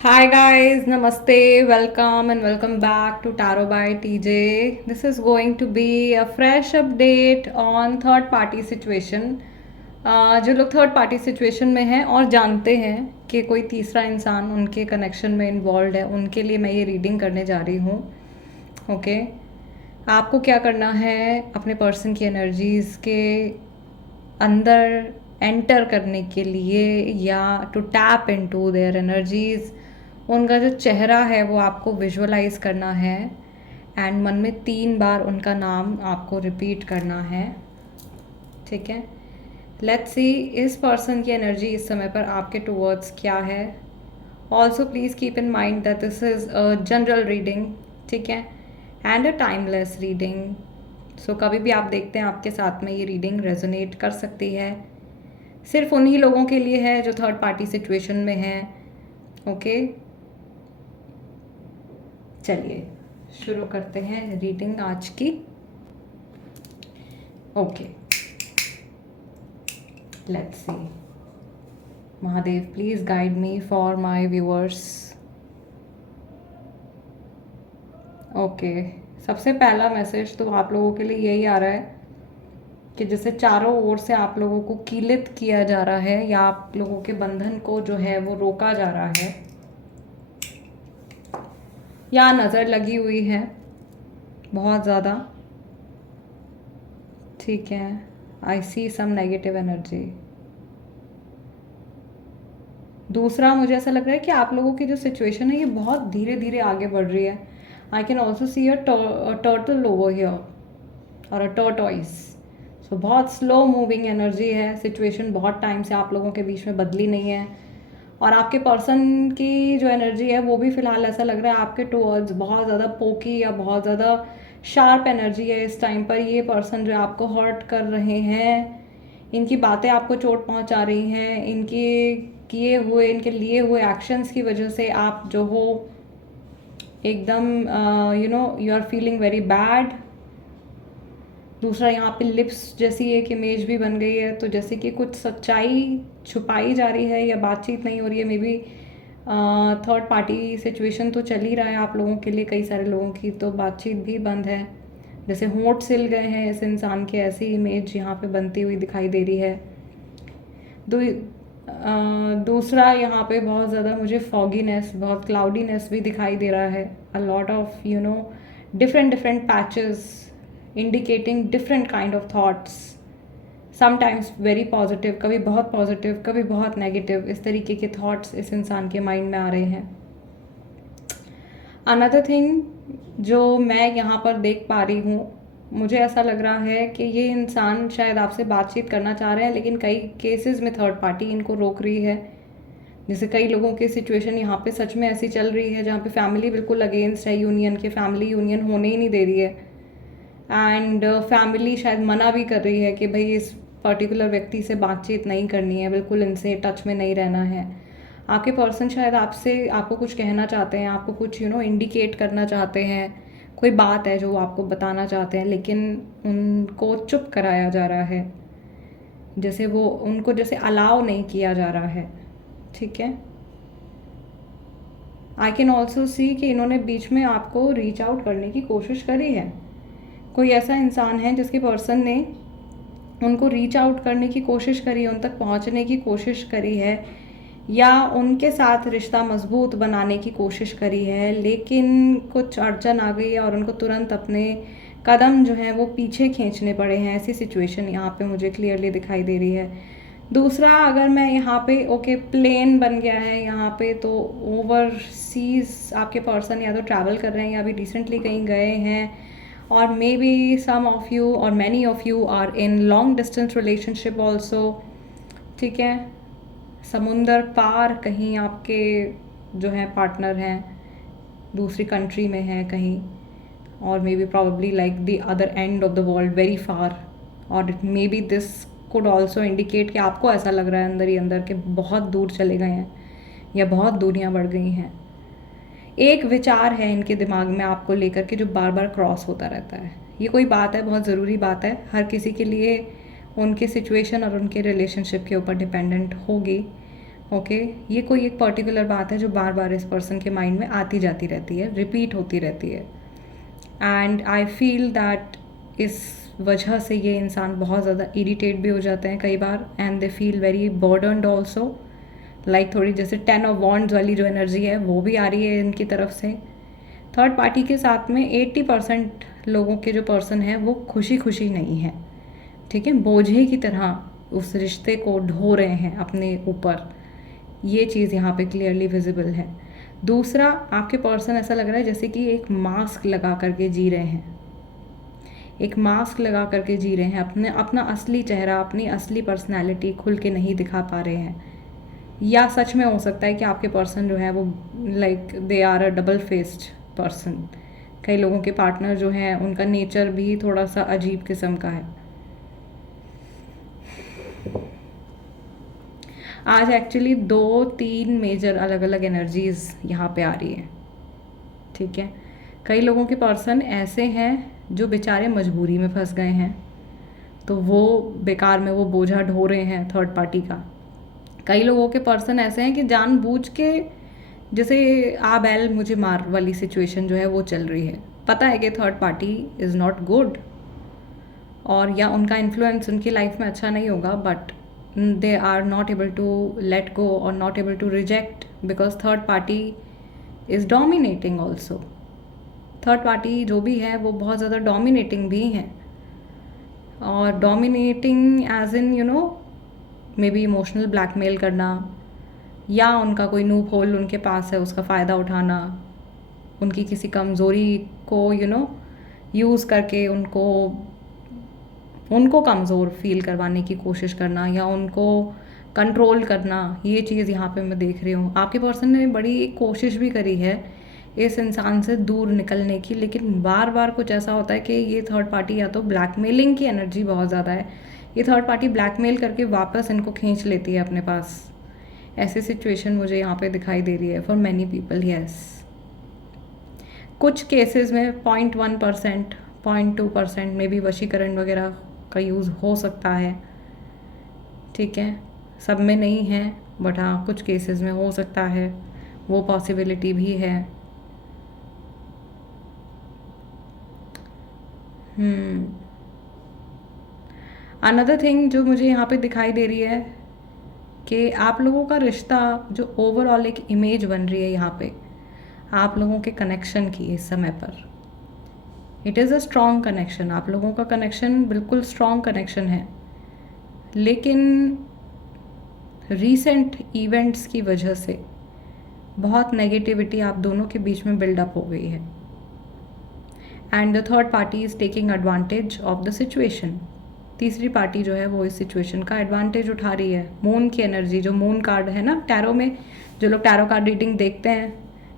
Hi guys, namaste, welcome and welcome back to Tarot by TJ. This is going to be a fresh update on third party situation. जो लोग third party situation में हैं और जानते हैं कि कोई तीसरा इंसान उनके कनेक्शन में इन्वॉल्व है, उनके लिए मैं ये रीडिंग करने जा रही हूँ. ओके आपको क्या करना है, अपने पर्सन की एनर्जीज़ के अंदर एंटर करने के लिए या to tap into their energies, उनका जो चेहरा है वो आपको विजुअलाइज करना है एंड मन में 3 बार उनका नाम आपको रिपीट करना है. ठीक है, लेट्स सी इस पर्सन की एनर्जी इस समय पर आपके टूवर्ड्स क्या है. Also please keep in mind that this is a general reading. ठीक है, एंड अ टाइमलेस रीडिंग. सो कभी भी आप देखते हैं आपके साथ में ये रीडिंग रेजोनेट कर सकती है. सिर्फ उन्हीं लोगों के लिए है जो थर्ड पार्टी सिचुएशन में हैं. ओके चलिए शुरू करते हैं रीडिंग आज की. Okay let's see. Mahadev please guide me for my viewers. Okay सबसे पहला मैसेज तो आप लोगों के लिए यही आ रहा है कि जैसे चारों ओर से आप लोगों को कीलित किया जा रहा है या आप लोगों के बंधन को जो है वो रोका जा रहा है या नज़र लगी हुई है बहुत ज़्यादा. ठीक है, आई सी सम नेगेटिव एनर्जी. दूसरा मुझे ऐसा लग रहा है कि आप लोगों की जो सिचुएशन है ये बहुत धीरे धीरे आगे बढ़ रही है. I can also see a turtle over here और अ टर्टॉइस. सो बहुत स्लो मूविंग एनर्जी है. सिचुएशन बहुत टाइम से आप लोगों के बीच में बदली नहीं है और आपके पर्सन की जो एनर्जी है वो भी फ़िलहाल ऐसा लग रहा है आपके टूवर्ड्स बहुत ज़्यादा पोकी या बहुत ज़्यादा शार्प एनर्जी है इस टाइम पर. ये पर्सन जो आपको हर्ट कर रहे हैं, इनकी बातें आपको चोट पहुंचा रही हैं, इनके किए हुए इनके लिए हुए एक्शंस की वजह से आप जो हो एकदम you are feeling very bad. दूसरा यहाँ पे लिप्स जैसी एक इमेज भी बन गई है, तो जैसे कि कुछ सच्चाई छुपाई जा रही है या बातचीत नहीं हो रही है. May be third party situation तो चल ही रहा है आप लोगों के लिए. कई सारे लोगों की तो बातचीत भी बंद है, जैसे होंठ सिल गए हैं इस इंसान के, ऐसी इमेज यहाँ पे बनती हुई दिखाई दे रही है. दूसरा यहाँ पे बहुत ज़्यादा मुझे फॉगीनेस, बहुत क्लाउडीनेस भी दिखाई दे रहा है. A lot of different different patches indicating different kind of thoughts. Sometimes very positive, कभी बहुत पॉजिटिव, कभी बहुत नेगेटिव. इस तरीके के थॉट्स इस इंसान के माइंड में आ रहे हैं. अनदर थिंग जो मैं यहाँ पर देख पा रही हूँ, मुझे ऐसा लग रहा है कि ये इंसान शायद आपसे बातचीत करना चाह रहे हैं लेकिन कई केसेस में थर्ड पार्टी इनको रोक रही है. जैसे कई लोगों की सिचुएशन यहाँ पे सच में ऐसी चल रही है जहाँ पे फैमिली बिल्कुल अगेंस्ट है यूनियन के, फैमिली यूनियन होने ही नहीं दे रही है एंड फैमिली शायद मना भी कर रही है कि भाई इस पर्टिकुलर व्यक्ति से बातचीत नहीं करनी है, बिल्कुल इनसे टच में नहीं रहना है. आपके पर्सन शायद आपको कुछ कहना चाहते हैं, आपको कुछ इंडिकेट करना चाहते हैं, कोई बात है जो वो आपको बताना चाहते हैं लेकिन उनको चुप कराया जा रहा है, जैसे वो उनको जैसे अलाउ नहीं किया जा रहा है. ठीक है, आई कैन ऑल्सो सी कि इन्होंने बीच में आपको रीच आउट करने की कोशिश करी है. कोई ऐसा इंसान है जिसके पर्सन ने उनको रीच आउट करने की कोशिश करी है, उन तक पहुंचने की कोशिश करी है या उनके साथ रिश्ता मजबूत बनाने की कोशिश करी है, लेकिन कुछ अड़चन आ गई है और उनको तुरंत अपने कदम जो हैं वो पीछे खींचने पड़े हैं. ऐसी सिचुएशन यहाँ पे मुझे क्लियरली दिखाई दे रही है. दूसरा, अगर मैं यहाँ पे ओके प्लेन बन गया है यहाँ पे, तो ओवरसीज़ आपके पर्सन या तो ट्रैवल कर रहे हैं या अभी रिसेंटली कहीं गए हैं और may be some of you और many of you are in long distance relationship also. ठीक है, समुंदर पार कहीं आपके जो हैं पार्टनर हैं दूसरी कंट्री में हैं कहीं, और may be probably like the other end of the world very far. और may be this could also indicate कि आपको ऐसा लग रहा है अंदर ही अंदर कि बहुत दूर चले गए हैं या बहुत दूरियां बढ़ गई हैं. एक विचार है इनके दिमाग में आपको लेकर के जो बार बार क्रॉस होता रहता है. ये कोई बात है, बहुत ज़रूरी बात है, हर किसी के लिए उनके सिचुएशन और उनके रिलेशनशिप के ऊपर डिपेंडेंट होगी, ओके ये कोई एक पर्टिकुलर बात है जो बार बार इस पर्सन के माइंड में आती जाती रहती है, रिपीट होती रहती है। एंड आई फील दैट इस वजह से ये इंसान बहुत ज़्यादा इरिटेट भी हो जाते हैं कई बार, and they feel very burdened also, like थोड़ी जैसे 10 ऑफ वॉन्ड्स वाली जो एनर्जी है वो भी आ रही है इनकी तरफ से। थर्ड पार्टी के साथ में 80% लोगों के जो पर्सन है वो खुशी खुशी नहीं है, ठीक है, बोझे की तरह उस रिश्ते को ढो रहे हैं अपने ऊपर, ये चीज़ यहाँ पे क्लियरली विजिबल है। दूसरा, आपके पर्सन ऐसा लग रहा है जैसे कि एक मास्क लगा करके जी रहे हैं, एक मास्क लगा करके जी रहे हैं, अपना असली चेहरा, अपनी असली पर्सनैलिटी खुल के नहीं दिखा पा रहे हैं। या सच में हो सकता है कि आपके पर्सन जो है वो like they are a double faced person. कई लोगों के पार्टनर जो हैं उनका नेचर भी थोड़ा सा अजीब किस्म का है। आज एक्चुअली 2-3 मेजर अलग अलग एनर्जीज यहाँ पे आ रही है, ठीक है। कई लोगों के पर्सन ऐसे हैं जो बेचारे मजबूरी में फंस गए हैं, तो वो बेकार में वो बोझा ढो रहे हैं थर्ड पार्टी का। कई लोगों के पर्सन ऐसे हैं कि जानबूझ के जैसे आ बैल मुझे मार वाली सिचुएशन जो है वो चल रही है, पता है कि third party is not good और या उनका इन्फ्लुएंस उनकी लाइफ में अच्छा नहीं होगा, but they are not able to let go or not able to reject because third party is dominating also. Third party जो भी है वो बहुत ज़्यादा डोमिनेटिंग भी हैं, और dominating as in you know maybe emotional blackmail करना, या उनका कोई नूप होल उनके पास है उसका फ़ायदा उठाना, उनकी किसी कमज़ोरी को यूज़ करके उनको कमज़ोर फील करवाने की कोशिश करना या उनको कंट्रोल करना, ये चीज़ यहाँ पे मैं देख रही हूँ। आपके पर्सन ने बड़ी कोशिश भी करी है इस इंसान से दूर निकलने की, लेकिन बार बार कुछ ऐसा होता है कि ये थर्ड पार्टी या तो ब्लैकमेलिंग की एनर्जी बहुत ज़्यादा है, ये थर्ड पार्टी ब्लैकमेल करके वापस इनको खींच लेती है अपने पास। ऐसी सिचुएशन मुझे यहाँ पे दिखाई दे रही है फॉर मैनी पीपल। यस, कुछ केसेस में 0.1%, 0.2% में भी वशीकरण वगैरह का यूज़ हो सकता है, ठीक है, सब में नहीं है, बट हाँ कुछ केसेस में हो सकता है, वो पॉसिबिलिटी भी है। अनदर थिंग जो मुझे यहाँ पे दिखाई दे रही है कि आप लोगों का रिश्ता जो ओवरऑल एक इमेज बन रही है यहाँ पे आप लोगों के कनेक्शन की इस समय पर, it is a strong connection, आप लोगों का कनेक्शन बिल्कुल स्ट्रॉन्ग कनेक्शन है, लेकिन रीसेंट इवेंट्स की वजह से बहुत नेगेटिविटी आप दोनों के बीच में बिल्डअप हो गई है, and the third party is taking advantage of the situation. तीसरी पार्टी जो है वो इस सिचुएशन का एडवांटेज उठा रही है। मून की एनर्जी, जो मून कार्ड है ना टैरो में, जो लोग टैरो कार्ड रीडिंग देखते हैं,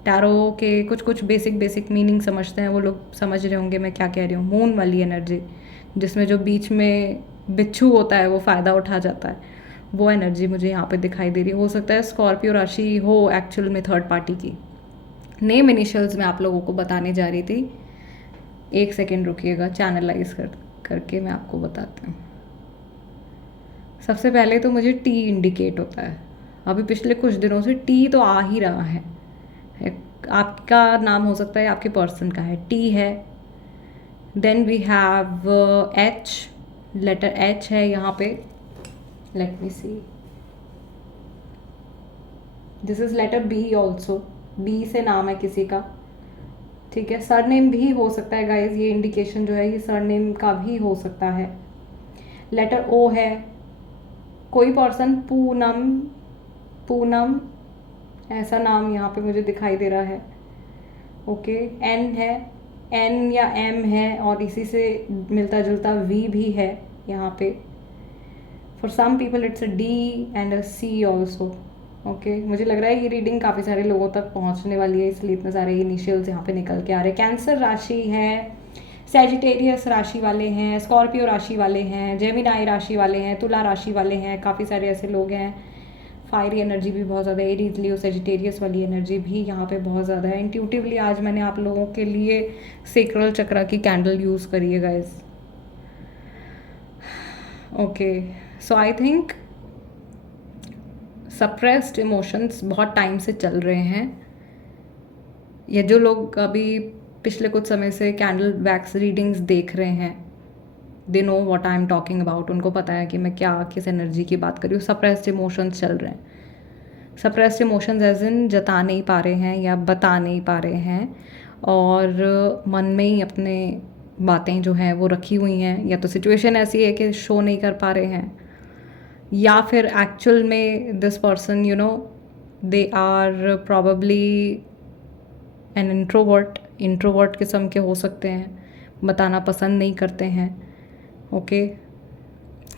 टैरो के कुछ बेसिक मीनिंग समझते हैं, वो लोग समझ रहे होंगे मैं क्या कह रही हूँ। मून वाली एनर्जी जिसमें जो बीच में बिच्छू होता है वो फ़ायदा उठा जाता है, वो एनर्जी मुझे यहाँ पे दिखाई दे रही है। हो सकता है स्कॉर्पियो राशि हो एक्चुअल में थर्ड पार्टी की। नेम इनिशियल्स मैं आप लोगों को बताने जा रही थी, एक सेकेंड रुकिएगा, चैनलाइज करके मैं आपको बताती हूँ। सबसे पहले तो मुझे टी इंडिकेट होता है, अभी पिछले कुछ दिनों से टी तो आ ही रहा है। आपका नाम हो सकता है, आपके पर्सन का है, टी है। Then we have H, letter H है यहाँ पे, let me see, this is letter B also, B से नाम है किसी का, ठीक है। सरनेम भी हो सकता है गाइज, ये इंडिकेशन जो है ये सरनेम का भी हो सकता है। लेटर ओ है, कोई पर्सन पूनम ऐसा नाम यहाँ पे मुझे दिखाई दे रहा है, ओके। एन है, एन या एम है, और इसी से मिलता जुलता वी भी है यहाँ पे। For some people it's a D and a C also, okay. मुझे लग रहा है ये रीडिंग काफ़ी सारे लोगों तक पहुँचने वाली है, इसलिए इतने सारे इनिशियल्स यहाँ पे निकल के आ रहे हैं। कैंसर राशि है, सैजिटेरियस राशि वाले हैं, स्कॉर्पियो राशि वाले हैं, जेमिनाई राशि वाले हैं, तुला राशि वाले हैं, काफ़ी सारे ऐसे लोग हैं। फायरी एनर्जी भी बहुत ज़्यादा, एरीज लियो सैजिटेरियस वाली एनर्जी भी यहाँ पे बहुत ज़्यादा है। इंट्यूटिवली आज मैंने आप लोगों के लिए सेक्रल चक्रा की कैंडल यूज़ करी है guys, okay. So I think suppressed emotions बहुत टाइम से चल रहे हैं। या जो लोग अभी पिछले कुछ समय से कैंडल वैक्स रीडिंग्स देख रहे हैं, they know what I am talking about. उनको पता है कि मैं क्या किस एनर्जी की बात कर रही हूँ। सप्रेस्ड इमोशंस चल रहे हैं। सप्रेस्ड इमोशंस एज इन जता नहीं पा रहे हैं या बता नहीं पा रहे हैं, और मन में ही अपने बातें जो हैं वो रखी हुई हैं, या तो सिचुएशन ऐसी है कि शो नहीं कर पा रहे हैं, या फिर एक्चुअल में this person they are probably an introvert किस्म के हो सकते हैं, बताना पसंद नहीं करते हैं। ओके,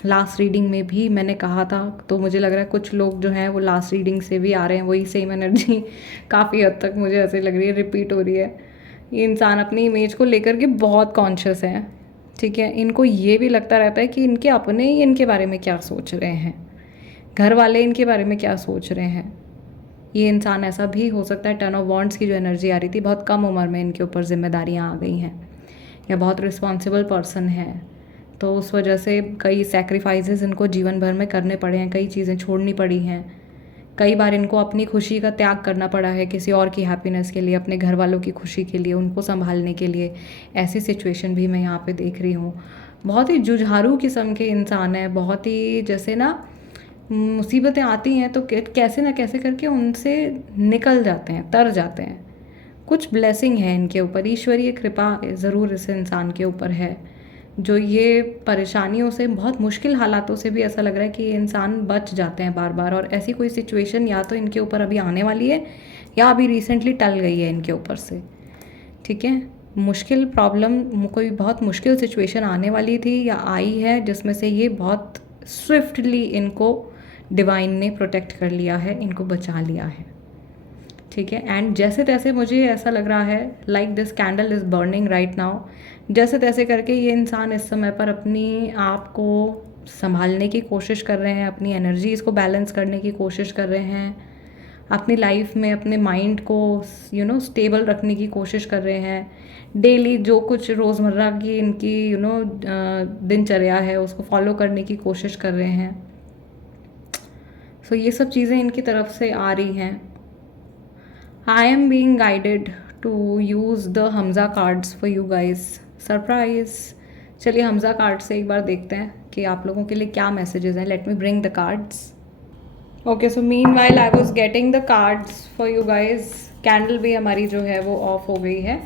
लास्ट रीडिंग में भी मैंने कहा था, तो मुझे लग रहा है कुछ लोग जो हैं वो लास्ट रीडिंग से भी आ रहे हैं, वही सेम एनर्जी काफ़ी हद तक मुझे ऐसे लग रही है रिपीट हो रही है। ये इंसान अपनी इमेज को लेकर के बहुत कॉन्शियस है, ठीक है। इनको ये भी लगता रहता है कि इनके अपने ही इनके बारे में क्या सोच रहे हैं, घर वाले इनके बारे में क्या सोच रहे हैं। ये इंसान ऐसा भी हो सकता है, 10 ऑफ वॉन्ड्स की जो एनर्जी आ रही थी, बहुत कम उम्र में इनके ऊपर जिम्मेदारियाँ आ गई हैं, या बहुत रिस्पॉन्सिबल पर्सन है, तो उस वजह से कई सैक्रिफाइसेस इनको जीवन भर में करने पड़े हैं, कई चीज़ें छोड़नी पड़ी हैं। कई बार इनको अपनी खुशी का त्याग करना पड़ा है किसी और की हैप्पीनेस के लिए, अपने घर वालों की खुशी के लिए, उनको संभालने के लिए। ऐसी सिचुएशन भी मैं यहाँ पे देख रही हूँ। बहुत ही जुझारू किस्म के इंसान है, बहुत ही जैसे ना मुसीबतें आती हैं तो कैसे ना कैसे करके उनसे निकल जाते हैं, तर जाते हैं। कुछ ब्लेसिंग है इनके ऊपर, ईश्वरीय कृपा ज़रूर इस इंसान के ऊपर है, जो ये परेशानियों से, बहुत मुश्किल हालातों से भी ऐसा लग रहा है कि ये इंसान बच जाते हैं बार बार। और ऐसी कोई सिचुएशन या तो इनके ऊपर अभी आने वाली है, या अभी रिसेंटली टल गई है इनके ऊपर से, ठीक है। मुश्किल प्रॉब्लम, कोई बहुत मुश्किल सिचुएशन आने वाली थी या आई है, जिसमें से ये बहुत स्विफ्टली इनको डिवाइन ने प्रोटेक्ट कर लिया है, इनको बचा लिया है, ठीक है। एंड जैसे तैसे मुझे ऐसा लग रहा है, like this candle is burning right now, जैसे तैसे करके ये इंसान इस समय पर अपनी आप को संभालने की कोशिश कर रहे हैं, अपनी एनर्जीज़ को बैलेंस करने की कोशिश कर रहे हैं, अपनी लाइफ में अपने माइंड को स्टेबल रखने की कोशिश कर रहे हैं। डेली जो कुछ रोज़मर्रा की इनकी दिनचर्या है उसको फॉलो करने की कोशिश कर रहे हैं। सो ये सब चीज़ें इनकी तरफ से आ रही हैं। I am being guided to use the Hamza cards for you guys. Surprise. चलिए हमज़ा कार्ड से एक बार देखते हैं कि आप लोगों के लिए क्या मैसेजेस हैं। Let me bring the cards. Okay, so meanwhile I was getting the cards for you guys. Candle भी हमारी जो है वो ऑफ हो गई है।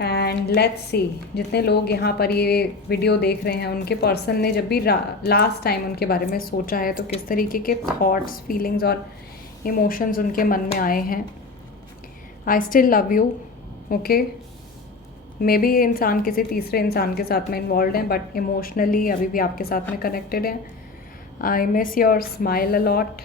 एंड लेट्स सी, जितने लोग यहाँ पर ये वीडियो देख रहे हैं, उनके पर्सन ने जब भी लास्ट टाइम उनके बारे में सोचा है तो किस तरीके के थॉट्स, फीलिंग्स और इमोशंस उनके मन में आए हैं। I still love you. Okay, may be ये इंसान किसी तीसरे इंसान के साथ में इन्वॉल्व है, बट इमोशनली अभी भी आपके साथ में कनेक्टेड है। I miss your smile a lot.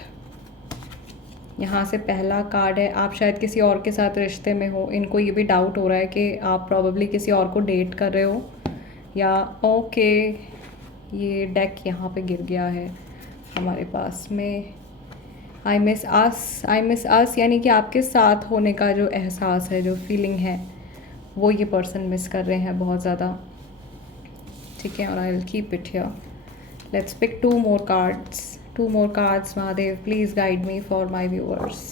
यहाँ से पहला कार्ड है, आप शायद किसी और के साथ रिश्ते में हो। इनको ये भी डाउट हो रहा है कि आप प्रॉबेबली किसी और को डेट कर रहे हो, या ओके ये डेक यहाँ पे गिर गया है हमारे पास में। आई मिस अस, यानी कि आपके साथ होने का जो एहसास है, जो फीलिंग है, वो ये पर्सन मिस कर रहे हैं बहुत ज़्यादा, ठीक है। और I will keep it here. Let's pick two more cards. Mahadev please guide me for my viewers.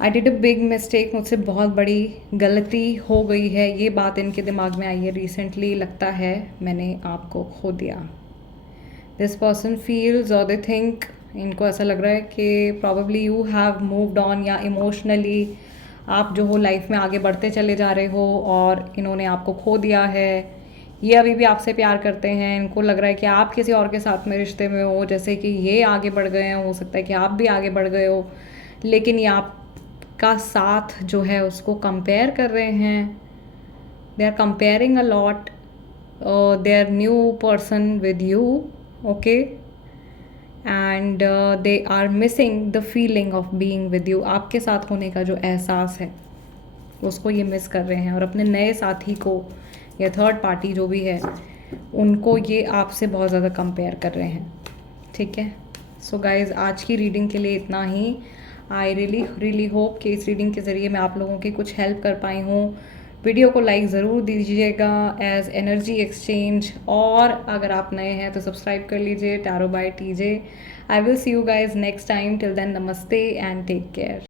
I did a big mistake, मुझसे बहुत बड़ी गलती हो गई है, ये बात इनके दिमाग में आई है रिसेंटली। लगता है मैंने आपको खो दिया। दिस पर्सन फील्स और दे थिंक, इनको ऐसा लग रहा है कि probably you have moved on, या इमोशनली आप जो हो लाइफ में आगे बढ़ते चले जा रहे हो और इन्होंने आपको खो दिया है। ये अभी भी आपसे प्यार करते हैं। इनको लग रहा है कि आप किसी और के साथ में रिश्ते में हो, जैसे कि ये आगे बढ़ गए हैं, हो सकता है कि आप भी आगे बढ़ गए हो, लेकिन ये आपका साथ जो है उसको कंपेयर कर रहे हैं। They are comparing a lot their new person with you, okay, and they are missing the feeling of being with you. आपके साथ होने का जो एहसास है उसको ये मिस कर रहे हैं, और अपने नए साथी को या थर्ड पार्टी जो भी है उनको ये आपसे बहुत ज़्यादा कंपेयर कर रहे हैं, ठीक है। सो गाइज़, आज की रीडिंग के लिए इतना ही। आई रियली होप कि इस रीडिंग के ज़रिए मैं आप लोगों की कुछ हेल्प कर पाई हूँ वीडियो को लाइक ज़रूर दीजिएगा एज एनर्जी एक्सचेंज, और अगर आप नए हैं तो सब्सक्राइब कर लीजिए tarot by TJ. I will see you guys next time, till then नमस्ते एंड टेक केयर।